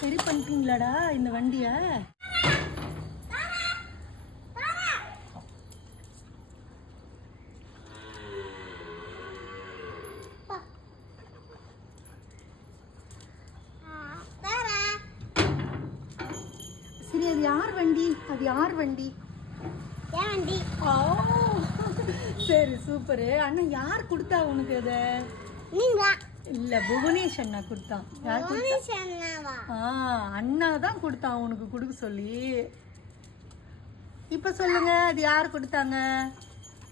சரி பண்ணிட்டீங்களாடா இந்த வண்டிய? சரி, அது யார் வண்டி? அது யார் வண்டி? ஓ, சரி சூப்பரு. அண்ணா யார் கொடுத்தா உனக்கு அத? இல்ல, புவனேஷ் அண்ணா கொடுத்தான். யார் கொடுத்தா? அண்ணா தான் கொடுத்தான் உனக்கு கொடுக்க சொல்லி. இப்ப சொல்லுங்க, அது யார் கொடுத்தாங்க?